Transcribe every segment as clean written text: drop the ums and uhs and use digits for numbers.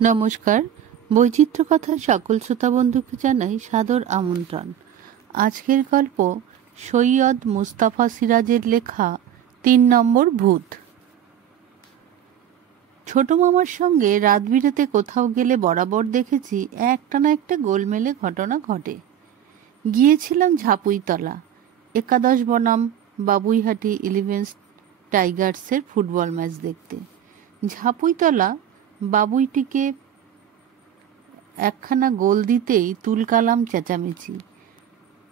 নমস্কার। বৈচিত্র্য কথার সকল শ্রোতা বন্ধুকে জানাই সাদর আমন্ত্রণ। আজকের গল্প সৈয়দ মুস্তাফা সিরাজের লেখা ৩ নম্বর ভূত। ছোট মামার সঙ্গে রাত বিরেতে কোথাও গেলে বরাবর দেখেছি একটা না একটা গোলমেলে ঘটনা ঘটে। গিয়েছিলাম ঝাপুইতলা, একাদশ বনাম বাবুইহাটি 11 টাইগার্সের ফুটবল ম্যাচ দেখতে। ঝাপুইতলা বাবুইটিকে একখানা গোল দিতেই তুলকালাম চেঁচামেচি।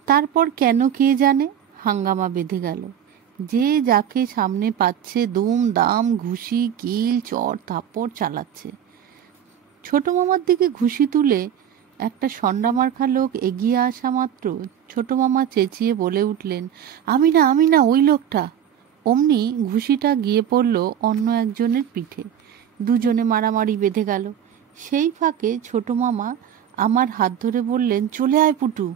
তারপর কেন কে জানে হাঙ্গামা বেঁধে গেল। যে যাকে সামনে পাচ্ছে দুম দাম ঘুষি কিল চড় থাপ্পড় চালাচ্ছে। ছোট মামার দিকে ঘুষি তুলে একটা সন্ডামার্খা লোক এগিয়ে আসা মাত্র ছোট মামা চেঁচিয়ে বলে উঠলেন, আমি না ওই লোকটা। অমনি ঘুষিটা গিয়ে পড়ল অন্য একজনের পিঠে। দুজনে মারামারি বেঁধে গেল। সেই ফাঁকে ছোট মামা আমার হাত ধরে বললেন, চলে আয় পুটু।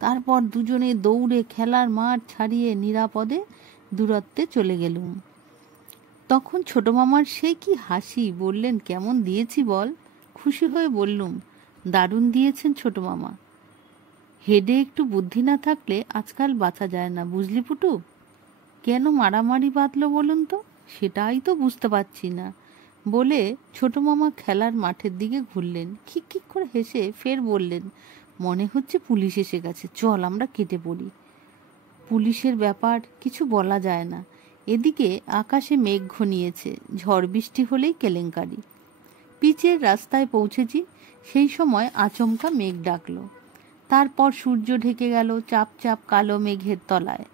তারপর দুজনে দৌড়ে খেলার মাঠ ছাড়িয়ে নিরাপদে দূরত্বে চলে গেলুম। তখন ছোট মামার সে কি হাসি! বললেন, কেমন দিয়েছি বল? খুশি হয়ে বললুম, দারুণ দিয়েছেন ছোট মামা। হেডে একটু বুদ্ধি না থাকলে আজকাল বাঁচা যায় না, বুঝলি পুটু? কেন মারামারি বাঁধলো বলুন তো? সেটাই তো বুঝতে পারছি না বলে ছোট মামা খেলার মাঠের দিকে ঘুরলেন। খিক খিক করে হেসে ফের বললেন, মনে হচ্ছে পুলিশ এসে গেছে, চল আমরা কেটে পড়ি। পুলিশের ব্যাপার কিছু বলা যায় না। এদিকে আকাশে মেঘ ঘনিয়েছে, ঝড় বৃষ্টি হলেই কেলেঙ্কারি। পিচের রাস্তায় পৌঁছেছি, সেই সময় আচমকা মেঘ ডাকলো। তারপর সূর্য ঢেকে গেল চাপ চাপ কালো মেঘের তলায়।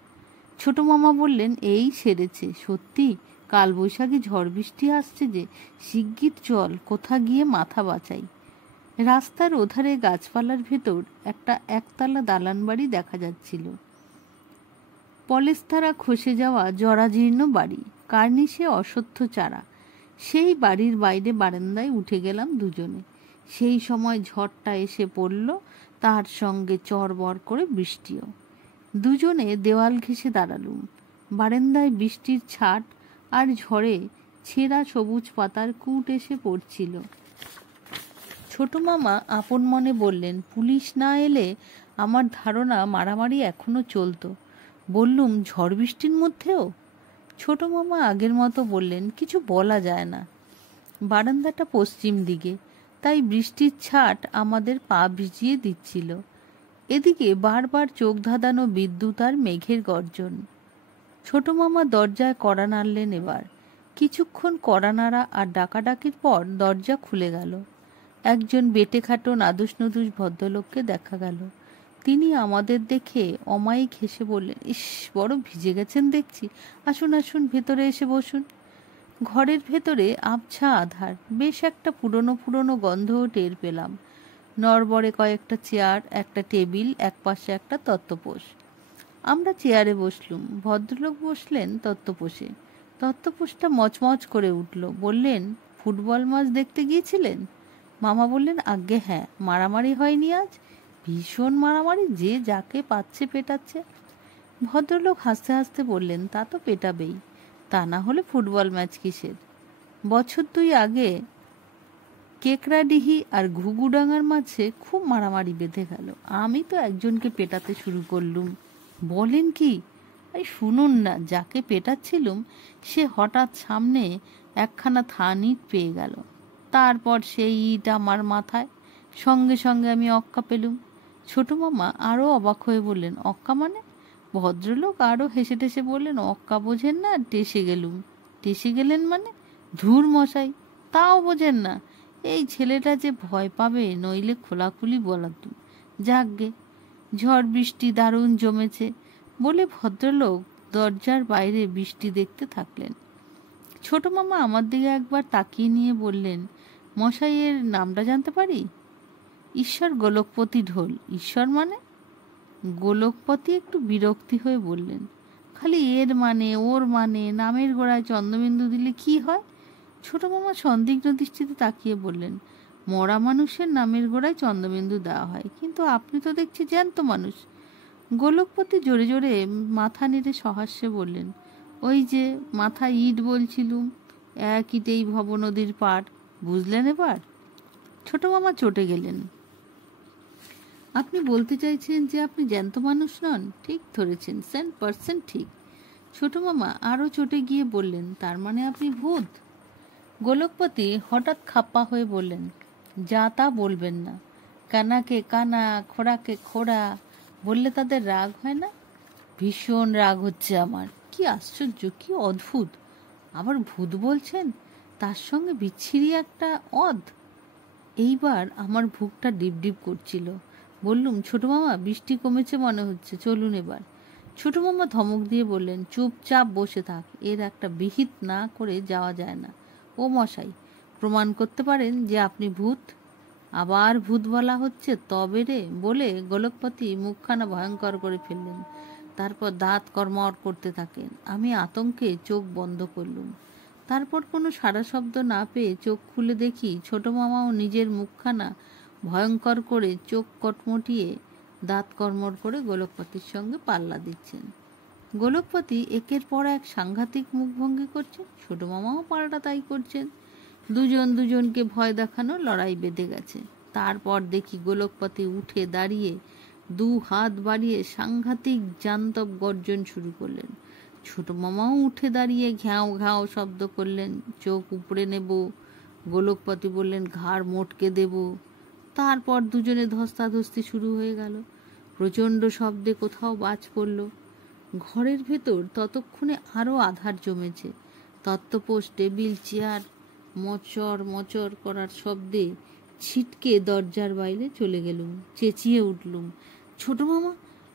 ছোট মামা বললেন, এই সেরেছে, সত্যি কালবৈশাখী ঝড় বৃষ্টি আসছে যে, শিগগির চল কোথা গিয়ে মাথা বাঁচাই। রাস্তার ওধারে গাছপালার ভেতর একটা একতলা দালান বাড়ি দেখা যাচ্ছিল। পলেস্তারা খসে যাওয়া জরাজীর্ণ বাড়ি, কার্নিশে অশ্বত্থ চারা। সেই বাড়ির বাইরে বারান্দায় উঠে গেলাম দুজনে। সেই সময় ঝড়টা এসে পড়ল, তার সঙ্গে চরবর করে বৃষ্টিও। দুজনে দেওয়াল ঘেঁষে দাঁড়ালুম। বারান্দায় বৃষ্টির ছাট আর ঝড়ে ছেঁড়া সবুজ পাতার কূট এসে পড়ছিল। ছোট মামা আপন মনে বললেন, পুলিশ না এলে আমার ধারণা মারামারি এখনো চলতো। বললুম, ঝড় বৃষ্টির মধ্যেও? ছোট মামা আগের মতো বললেন, কিছু বলা যায় না। বারান্দাটা পশ্চিম দিকে, তাই বৃষ্টির ছাট আমাদের পা ভিজিয়ে দিচ্ছিল। এদিকে বারবার চোখ ধাঁধানো বিদ্যুৎ আর মেঘের গর্জন। ছোট মামা দরজায় কড়া নাড়লেন। এবার কিছুক্ষণ কড়া নাড়া আর ডাকাডাকির পর দরজা খুলে গেল। একজন বেটেখাটো নাদুস নদুস ভদ্রলোককে দেখা গেল। তিনি আমাদের দেখে অমায়িক হেসে বললেন, ইস, বড় ভিজে গেছেন দেখছি, আসুন আসুন ভেতরে এসে বসুন। ঘরের ভেতরে আবছা আধার, বেশ একটা পুরনো গন্ধও টের পেলাম। নড়বড়ে কয়েকটা চেয়ার, একটা টেবিল, একপাশে একটা তক্তপোষ। আমরা চেয়ারে বসলুম, ভদ্রলোক বসলেন তক্তপোষে। তক্তপোষটা মচমচ করে উঠল। বললেন, ফুটবল ম্যাচ দেখতে গিয়েছিলেন? মামা বললেন, আজ্ঞে হ্যাঁ। মারামারি হয়নি আজ? ভীষণ মারামারি, যে যাকে পাচ্ছে পেটাচ্ছে। ভদ্রলোক হাসতে হাসতে বললেন, তা তো পেটাবেই, তা না হলে ফুটবল ম্যাচ কিসের? বছর 2 আগে কেকড়াডিহি আর ঘুঘুডাঙ্গার মাঝে খুব মারামারি বেঁধে গেল। আমি তো একজনকে পেটাতে শুরু করলুম। বলেন কি? এই শুনুন না, যাকে পেটাচ্ছিলুম সে হঠাৎ সামনে একখানা থান ইট পেয়ে গেল। তারপর সেই ইট আমার মাথায়। সঙ্গে সঙ্গে আমি অক্কা পেলুম। ছোট মামা আরও অবাক হয়ে বললেন, অক্কা মানে? ভদ্রলোক আরও হেসে টেসে বললেন, অক্কা বোঝেন না, টেসে গেলুম। টেসে গেলেন মানে? ধুর মশাই, তাও বোঝেন না? এই ছেলেটা যে ভয় পাবে, নইলে খোলাখুলি বলাতুম। যাকগে, ঝড় বৃষ্টি দারুণ জমেছে বলে ভদ্রলোক দরজার বাইরে বৃষ্টি দেখতে থাকলেন। ছোট মামা আমার দিকে একবার তাকিয়ে নিয়ে বললেন, মশাইয়ের নামটা জানতে পারি? ঈশ্বর গোলকপতি ঢোল। ঈশ্বর মানে? গোলকপতি একটু বিরক্তি হয়ে বললেন, খালি এর মানে ওর মানে, নামের গোড়ায় চন্দ্রবিন্দু দিলে কি হয়? ছোট মামা সন্দিগ্ধ দৃষ্টিতে তাকিয়ে বললেন, মরা মানুষের নামের গোড়ায় চন্দ্রবিন্দু দেওয়া হয়, কিন্তু আপনি তো দেখছি জ্যান্ত মানুষ। গোলকপতি জোরে জোরে মাথা নেড়ে সহাস্যে বললেন, ওই যে মাথা ইট বলছিলুম, এক ইটেই ভব নদীর পার, বুঝলেন এবার? ছোট মামা চটে গেলেন। আপনি বলতে চাইছেন যে আপনি জ্যান্ত মানুষ নন? ঠিক ধরেছেন, 100% ঠিক। ছোট মামা আরও চটে গিয়ে বললেন, তার মানে আপনি ভূত? গোলকপতি হঠাৎ খাপ্পা হয়ে বললেন, যা তা বলবেন না। কানাকে কানা, খোড়াকে খোড়া বললে তাদের রাগ হয় না? ভীষণ রাগ হচ্ছে আমার। কি আশ্চর্য, কি অদ্ভুত! আবার ভূত বলছেন, তার সঙ্গে বিচ্ছিরি একটা অদ। এইবার আমার বুকটা ডিপ ডিপ করছিল। বললুম, ছোট মামা, বৃষ্টি কমেছে মনে হচ্ছে, চলুন এবার। ছোট মামা ধমক দিয়ে বললেন, চুপচাপ বসে থাক, এর একটা বিহিত না করে যাওয়া যায় না। ও মশাই, প্রমাণ করতে পারেন যে আপনি ভূত? আবার ভূত বলা হচ্ছে তবে রে বলে গোলকপতি মুখখানা ভয়ঙ্কর করে ফেললেন। তারপর দাঁত কর্মর করতে থাকেন। আমি আতঙ্কে চোখ বন্ধ করলুম। তারপর কোনো সাড়া শব্দ না পেয়ে চোখ খুলে দেখি ছোট মামাও নিজের মুখখানা ভয়ঙ্কর করে চোখ কটমটিয়ে দাঁত কর্মর করে গোলকপতির সঙ্গে পাল্লা দিচ্ছেন। গোলকপতি একের পর এক সাংঘাতিক মুখভঙ্গি করছেন, ছোট মামাও পাল্টা তাই করছেন। দুজন দুজনকে ভয় দেখানো লড়াই বেঁধে গেছে। তারপর দেখি গোলকপতি উঠে দাঁড়িয়ে দু হাত বাড়িয়ে সাংঘাতিক জান্তব গর্জন শুরু করলেন। ছোট মামাও উঠে দাঁড়িয়ে ঘ্যাও ঘ্যাও শব্দ করলেন, চোখ উপড়ে নেব। গোলকপতি বললেন, ঘাড় মোটকে দেব। তারপর দুজনে ধস্তাধস্তি শুরু হয়ে গেল। প্রচণ্ড শব্দে কোথাও বাজ পড়ল। ঘরের ভেতর ততক্ষণে আরও আধার জমেছে। তত্ত্বপোষ, টেবিল, চেয়ার মচর মচর করার শব্দে ছিটকে দরজার বাইরে চলে গেলুম। চেঁচিয়ে উঠলুম, ছোট মামা,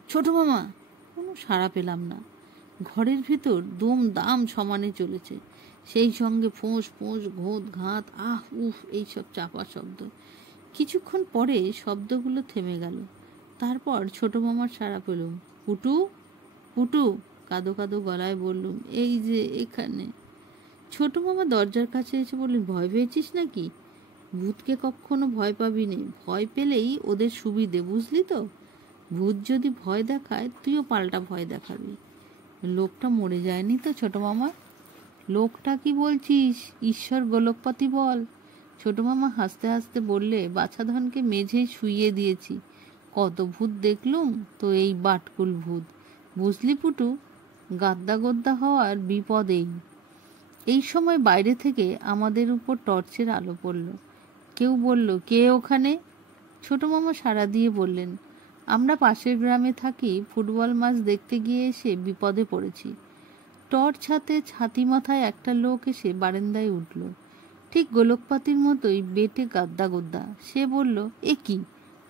ছোট মামা! কোনো সাড়া পেলাম না। ঘরের ভেতর দম দাম সমানে চলেছে, সেই সঙ্গে ফোঁস ফোঁস, ঘোঁত ঘাত, আহ উফ এইসব চাপা শব্দ। কিছুক্ষণ পরে শব্দগুলো থেমে গেল। তারপর ছোট মামার সাড়া পেলুম। পুটু, পুটু! কাঁদো কাঁদো গলায় বললুম, এই যে এখানে। ছোট মামা দরজার কাছে এসে বললেন, ভয় পেয়েছিস নাকি? ভূতকে কখনো ভয় পাবি নে, ভয় পেলেই ওদের সুবিধে, বুঝলি তো? ভূত যদি ভয় দেখায় তুইও পাল্টা ভয় দেখাবি। লোকটা মরে যায়নি তো ছোট মামা? লোকটা কি বলছিস? ঈশ্বর গোলকপতি বল। ছোট মামা হাসতে হাসতে বললে, বাছাধনকে মেঝেই শুইয়ে দিয়েছি। কত ভূত দেখলুম, তো এই বাটকুল ভূত। বুঝলি পুটু, গাদ্দা গদ্দা হওয়ার বিপদ এই। এই সময় বাইরে থেকে আমাদের উপর টর্চের আলো পড়ল। কেউ বলল, কে ওখানে? ছোট মামা সাড়া দিয়ে বললেন, আমরা পাশের গ্রামে থাকি, ফুটবল ম্যাচ দেখতে গিয়ে এসে বিপদে পড়েছি। টর্চ হাতে ছাতি মাথায় একটা লোক এসে বারান্দায় উঠল, ঠিক গোলকপাতির মতোই বেটে গাদ্দা গোদ্দা। সে বলল, এ কি,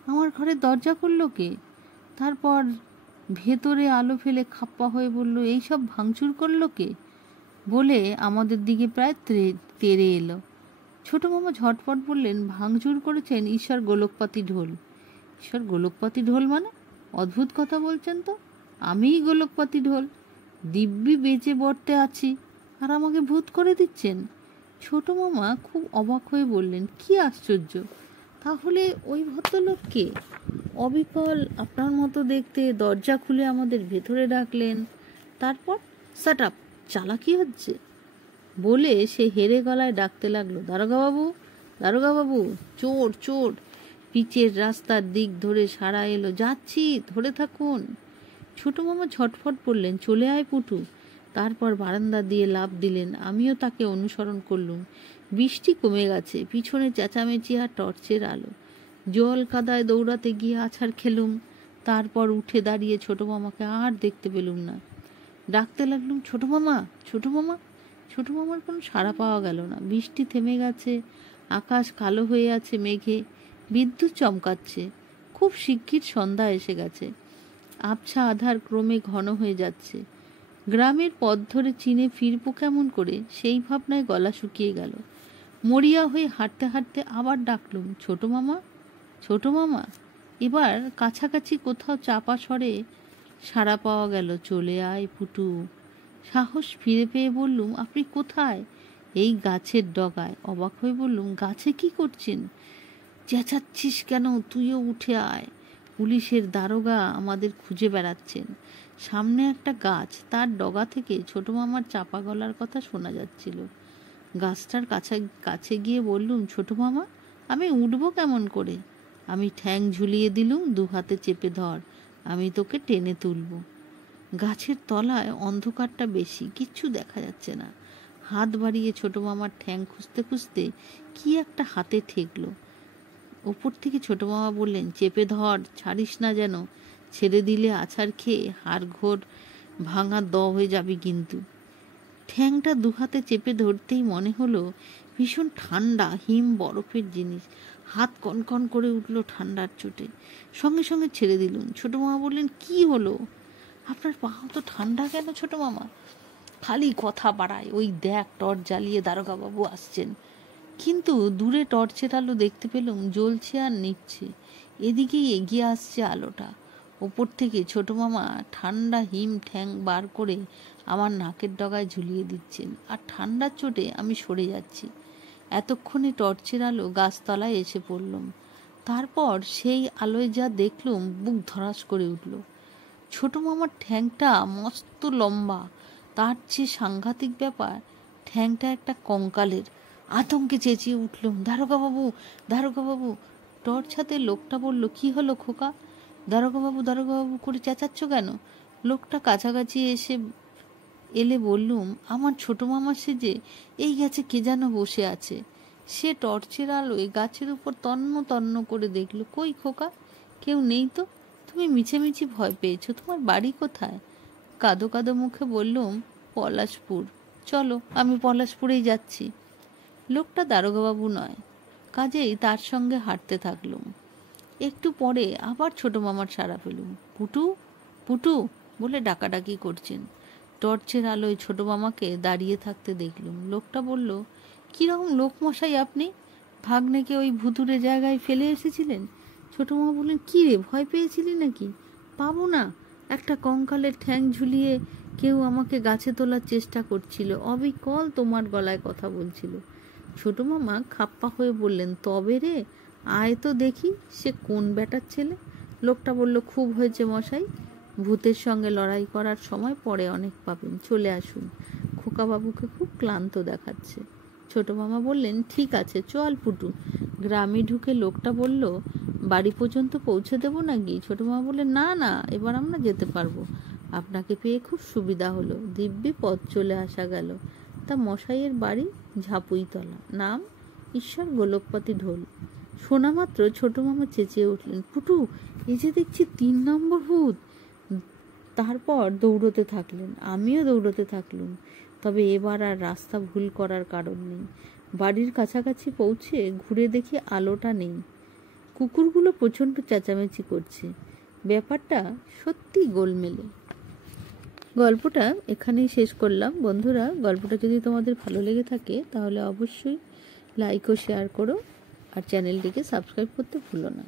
আমার ঘরে দরজা করলো কে? তারপর ভেতরে আলো ফেলে খাপ্পা হয়ে বলল, এইসব ভাঙচুর করলো কে? বলে আমাদের দিকে প্রায় তেড়ে এলো। ছোট মামা ঝটপট বললেন, ভাঙচুর করেছেন ঈশ্বর গোলকপাতি ঢোল। ঈশ্বর গোলকপাতি ঢোল মানে? অদ্ভুত কথা বলছেন তো। আমিই গোলকপাতি ঢোল, দিব্যি বেঁচে বর্তে আছি, আর আমাকে ভূত করে দিচ্ছেন? ছোট মামা খুব অবাক হয়ে বললেন, কি আশ্চর্য! তাহলে ওই ভদ্রলোক কে? অবিকল আপনার মতো দেখতে, দরজা খুলে আমাদের ভেতরে ডাকলেন, তারপর শাট আপ, চালাকি হচ্ছে বলে সে হেরে গলায় ডাকতে লাগলো, দারোগা বাবু, দারোগা বাবু, চোর চোর! পিচের রাস্তার দিক ধরে সাড়া এলো, যাচ্ছি, ধরে থাকুন। ছোট মামা ঝটফট বললেন, চলে আয় পুটু। তারপর বারান্দা দিয়ে লাফ দিলেন। আমিও তাকে অনুসরণ করলুম। বৃষ্টি কমে গেছে, পিছনে চেঁচামেচি আর টর্চের আলো। জল কাদায় দৌড়াতে গিয়ে আছাড় খেলুম। তারপর উঠে দাঁড়িয়ে ছোট মামাকে আর দেখতে পেলুম না। ডাকতে লাগলুম, ছোট মামা, ছোট মামা। ছোট মামার কোনো সাড়া পাওয়া গেল না। বৃষ্টি থেমে গেছে, আকাশ কালো হয়ে আছে মেঘে, বিদ্যুৎ চমকাচ্ছে। খুব শিগগির সন্ধ্যা এসে গেছে। আবছা আধার ক্রমে ঘন হয়ে যাচ্ছে। গ্রামের পথ ধরে চিনে ফিরবো কেমন করে, সেই ভাবনায় গলা শুকিয়ে গেল। মরিয়া হয়ে হাঁটতে হাঁটতে আবার ডাকলুম, ছোট মামা, ছোট মামা। এবার কাছাকাছি কোথাও চাপা স্বরে সাড়া পাওয়া গেল, চলে আয় পুটু। সাহস ফিরে পেয়ে বললুম, আপনি কোথায়? এই গাছের ডগায়। অবাক হয়ে বললুম, গাছে কি করছেন? চেঁচাচ্ছিস কেন? তুইও উঠে আয়। পুলিশের দারোগা আমাদের খুঁজে বেড়াচ্ছেন। সামনে একটা গাছ, তার ডগা থেকে ছোট মামার চাপা গলার কথা শোনা যাচ্ছিল। গাছটার কাছে গিয়ে বললুম, ছোট মামা, আমি উঠবো কেমন করে? আমি ঠ্যাং ঝুলিয়ে দিলুম, 2 হাতে চেপে ধর, আমি তোকে টেনে তুলব। গাছের তলায় অন্ধকারটা বেশি, কিচ্ছু দেখা যাচ্ছে না। হাত বাড়িয়ে ছোট মামার ঠ্যাং খুঁজতে খুঁজতে কি একটা হাতে ঠেকলো। ওপর থেকে ছোট মামা বললেন, চেপে ধর, ছাড়িস না যেন, ছেড়ে দিলে আছাড় খেয়ে হাড়গোড় ভাঙা হয়ে যাবি কিন্তু। ঠ্যাংটা 2 হাতে চেপে ধরতেই মনে হলো ভীষণ ঠান্ডা, হিম বরফের জিনিস। হাত কনকন করে উঠল ঠান্ডার চোটে। সঙ্গে সঙ্গে ছেড়ে দিলুম। ছোট মামা বললেন, কি হলো? আপনার পা তো ঠান্ডা কেন ছোট মামা? খালি কথা বাড়ায়, ওই দেখ টর্চ জ্বালিয়ে দারোগাবাবু আসছেন। কিন্তু দূরে টর্চের আলো দেখতে পেলুম জ্বলছে আর নিভছে। এদিকেই এগিয়ে আসছে আলোটা। ওপর থেকে ছোট মামা ঠান্ডা হিম ঠ্যাং বার করে আমার নাকের ডগায় ঝুলিয়ে দিচ্ছেন, আর ঠান্ডার চোটে আমি সরে যাচ্ছি। এতক্ষণে টর্চের আলো গাছতলায় এসে পড়লাম। তারপর সেই আলোয় যা দেখলুম, বুক ধরাস করে উঠল। ছোট মামার ঠ্যাংটা মস্ত লম্বা, তার চেয়ে সাংঘাতিক ব্যাপার, ঠ্যাংটা একটা কঙ্কালের। আতঙ্কে চেঁচিয়ে উঠলুম, দারোগাবাবু, দারোগাবাবু। টর্চ হাতে লোকটা বলল, কি হলো খোকা? দারোগাবাবু দারোগাবাবু করে চেঁচাচ্ছ কেন? লোকটা কাছাকাছি এলে বললুম, আমার ছোট মামা সেজে এই গাছে কে যেন বসে আছে। সে টর্চের আলোয় গাছের উপর তন্ন তন্ন করে দেখল, কই খোকা, কেউ নেই তো। তুমি মিছেমিছি ভয় পেয়েছো, তোমার বাড়ি কোথায়? কাদো কাদো মুখে বললুম, পলাশপুর। চলো, আমি পলাশপুরেই যাচ্ছি। লোকটা দারোগাবাবু নয়, কাজেই তার সঙ্গে হাঁটতে থাকলুম। একটু পরে আবার ছোট মামার সাড়া পেলুম। পুটু, পুটু বলে ডাকাডাকি করছেন। টর্চের আলোয় ছোট মামাকে দাঁড়িয়ে থাকতে দেখলুম। লোকটা বলল, কিরকম লোক মশাই আপনি? ভাগ্নেকে ওই ভুতুরে জায়গায় ফেলে এসেছিলেন? ছোট মামা বললেন, কি রে, ভয় পেয়েছিলি নাকি? পাবো না, একটা কঙ্কালের ঠ্যাং ঝুলিয়ে কেউ আমাকে গাছে তোলার চেষ্টা করছিল, অবিকল তোমার গলায় কথা বলছিল। ছোট মামা খাপ্পা হয়ে বললেন, তবে রে, আয় তো দেখি সে কোন ব্যাটার ছেলে। লোকটা বলল, খুব হয়েছে মশাই, ভূতের সঙ্গে লড়াই করার সময় পরে অনেক পাবেন, চলে আসুন। খোকাবাবুকে খুব ক্লান্ত দেখাচ্ছে। ছোট মামা বললেন, ঠিক আছে, চল পুটু। গ্রামে ঢুকে লোকটা বলল, বাড়ি পর্যন্ত পৌঁছে দেবো নাকি? ছোট মামা বললেন, না না, এবার আমরা যেতে পারবো, আপনাকে পেয়ে খুব সুবিধা হলো, দিব্যি পথ চলে আসা গেল। তা মশাইয়ের বাড়ি ঝাপুইতলা, নাম ঈশ্বর গোলকপাতি ঢোল। শোনা মাত্র ছোট মামা চেঁচিয়ে উঠলেন, পুটু, এই যে দেখছি 3 নম্বর ভূত। তারপর দৌড়তে থাকলেন, আমিও দৌড়তে থাকলুম। তবে এবার আর রাস্তা ভুল করার কারণ নেই। বাড়ির কাছাকাছি পৌঁছে ঘুরে দেখি আলোটা নেই। কুকুরগুলো প্রচণ্ড চেঁচামেচি করছে। ব্যাপারটা সত্যি গোলমেলে। গল্পটা এখানেই শেষ করলাম। বন্ধুরা, গল্পটা যদি তোমাদের ভালো লেগে থাকে তাহলে অবশ্যই লাইক ও শেয়ার করো, আর চ্যানেলটিকে সাবস্ক্রাইব করতে ভুলো না।